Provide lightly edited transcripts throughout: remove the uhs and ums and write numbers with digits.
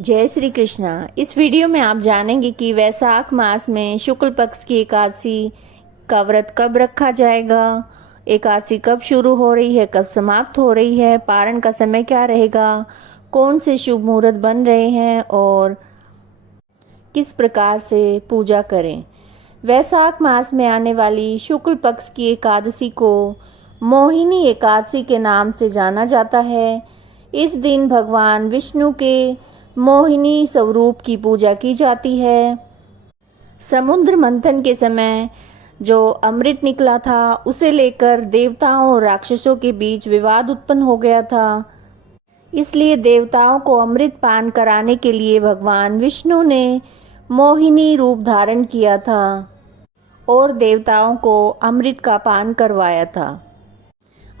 जय श्री कृष्णा। इस वीडियो में आप जानेंगे कि वैशाख मास में शुक्ल पक्ष की एकादशी का व्रत कब रखा जाएगा, एकादशी कब शुरू हो रही है, कब समाप्त हो रही है, पारण का समय क्या रहेगा, कौन से शुभ मुहूर्त बन रहे हैं और किस प्रकार से पूजा करें। वैशाख मास में आने वाली शुक्ल पक्ष की एकादशी को मोहिनी एकादशी के नाम से जाना जाता है। इस दिन भगवान विष्णु के मोहिनी स्वरूप की पूजा की जाती है। समुद्र मंथन के समय जो अमृत निकला था उसे लेकर देवताओं और राक्षसों के बीच विवाद उत्पन्न हो गया था। इसलिए देवताओं को अमृत पान कराने के लिए भगवान विष्णु ने मोहिनी रूप धारण किया था और देवताओं को अमृत का पान करवाया था।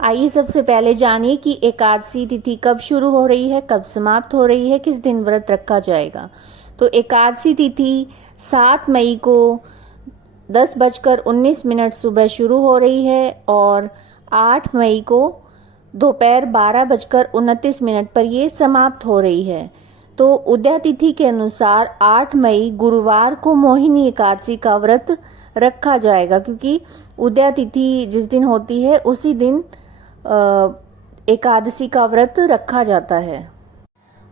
आइए सबसे पहले जानिए कि एकादशी तिथि कब शुरू हो रही है, कब समाप्त हो रही है, किस दिन व्रत रखा जाएगा। तो एकादशी तिथि 7 मई को 10:19 सुबह शुरू हो रही है और 8 मई को दोपहर 12:29 पर ये समाप्त हो रही है। तो उदय तिथि के अनुसार 8 मई गुरुवार को मोहिनी एकादशी का व्रत रखा जाएगा, क्योंकि उदय तिथि जिस दिन होती है उसी दिन एकादशी का व्रत रखा जाता है।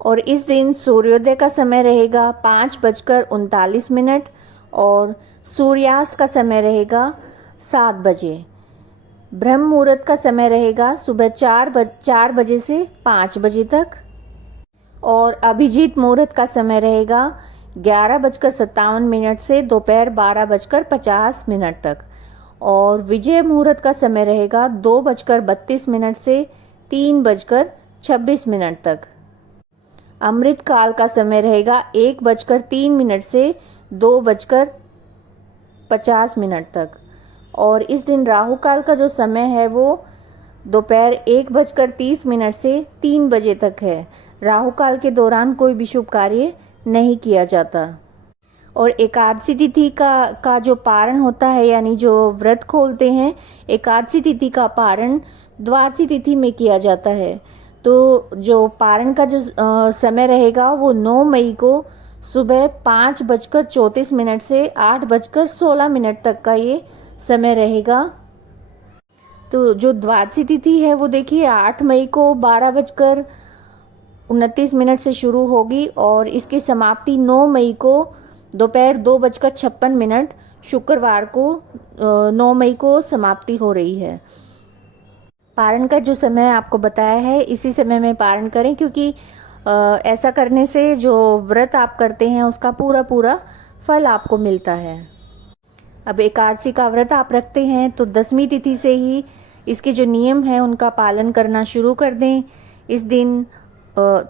और इस दिन सूर्योदय का समय रहेगा 5:39 और सूर्यास्त का समय रहेगा 7 बजे। ब्रह्म मुहूर्त का समय रहेगा सुबह 4 बजे से 5 बजे तक और अभिजीत मुहूर्त का समय रहेगा 11:57 से दोपहर 12:50 तक और विजय मुहूर्त का समय रहेगा 2:32 से 3:26 तक। अमृत काल का समय रहेगा 1:03 से 2:50 तक और इस दिन राहु काल का जो समय है वो दोपहर 1:30 से 3 बजे तक है। राहु काल के दौरान कोई भी शुभ कार्य नहीं किया जाता। और एकादशी तिथि का जो पारण होता है, यानी जो व्रत खोलते हैं, एकादशी तिथि का पारण द्वादशी तिथि में किया जाता है। तो जो पारण का जो समय रहेगा वो 9 मई को सुबह 5:34 से 8:16 तक का ये समय रहेगा। तो जो द्वादशी तिथि है वो देखिए 8 मई को 12:29 से शुरू होगी और इसकी समाप्ति 9 मई को दोपहर 2:56 शुक्रवार को 9 मई को समाप्ति हो रही है। पारण का जो समय आपको बताया है इसी समय में पारण करें, क्योंकि ऐसा करने से जो व्रत आप करते हैं उसका पूरा फल आपको मिलता है। अब एकादशी का व्रत आप रखते हैं तो 10वीं तिथि से ही इसके जो नियम हैं उनका पालन करना शुरू कर दें। इस दिन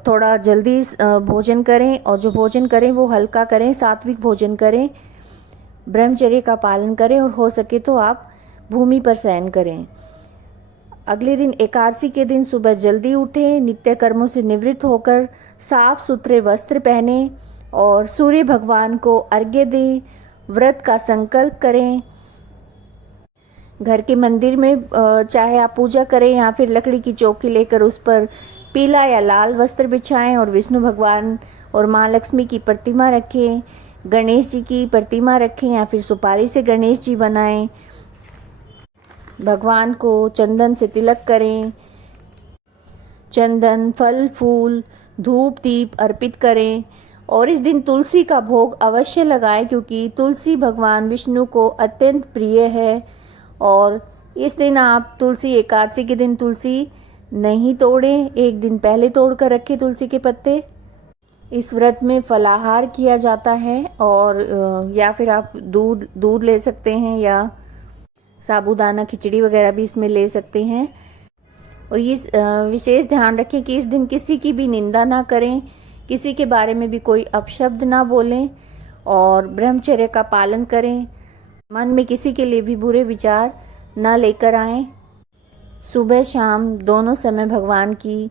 थोड़ा जल्दी भोजन करें और जो भोजन करें वो हल्का करें, सात्विक भोजन करें, ब्रह्मचर्य का पालन करें और हो सके तो आप भूमि पर शयन करें। अगले दिन एकादशी के दिन सुबह जल्दी उठें, नित्य कर्मों से निवृत्त होकर साफ सुथरे वस्त्र पहनें और सूर्य भगवान को अर्घ्य दें, व्रत का संकल्प करें। घर के मंदिर में चाहे आप पूजा करें या फिर लकड़ी की चौकी लेकर उस पर पीला या लाल वस्त्र बिछाएं और विष्णु भगवान और माँ लक्ष्मी की प्रतिमा रखें, गणेश जी की प्रतिमा रखें या फिर सुपारी से गणेश जी बनाएं। भगवान को चंदन से तिलक करें, चंदन, फल, फूल, धूप, दीप अर्पित करें और इस दिन तुलसी का भोग अवश्य लगाएं, क्योंकि तुलसी भगवान विष्णु को अत्यंत प्रिय है। और इस दिन आप तुलसी एकादशी के दिन तुलसी नहीं तोड़ें, एक दिन पहले तोड़ कर रखें तुलसी के पत्ते। इस व्रत में फलाहार किया जाता है और या फिर आप दूध ले सकते हैं या साबूदाना खिचड़ी वगैरह भी इसमें ले सकते हैं। और ये विशेष ध्यान रखें कि इस दिन किसी की भी निंदा ना करें, किसी के बारे में भी कोई अपशब्द ना बोलें और ब्रह्मचर्य का पालन करें। मन में किसी के लिए भी बुरे विचार ना लेकर आएं। सुबह शाम दोनों समय भगवान की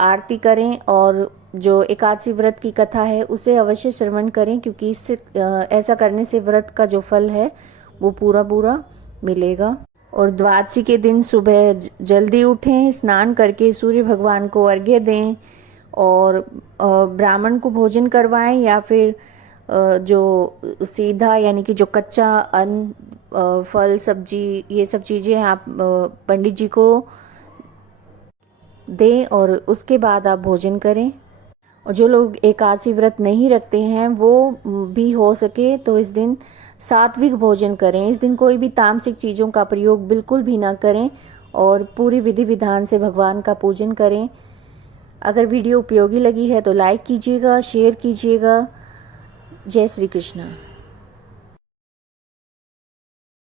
आरती करें और जो एकादशी व्रत की कथा है उसे अवश्य श्रवण करें, क्योंकि इससे ऐसा करने से व्रत का जो फल है वो पूरा मिलेगा। और द्वादशी के दिन सुबह जल्दी उठें, स्नान करके सूर्य भगवान को अर्घ्य दें और ब्राह्मण को भोजन करवाएं, या फिर जो सीधा यानी कि जो कच्चा अन्न, फल सब्जी, ये सब चीज़ें आप पंडित जी को दें और उसके बाद आप भोजन करें। और जो लोग एकादशी व्रत नहीं रखते हैं वो भी हो सके तो इस दिन सात्विक भोजन करें। इस दिन कोई भी तामसिक चीज़ों का प्रयोग बिल्कुल भी ना करें और पूरी विधि विधान से भगवान का पूजन करें। अगर वीडियो उपयोगी लगी है तो लाइक कीजिएगा, शेयर कीजिएगा। जय श्री कृष्ण।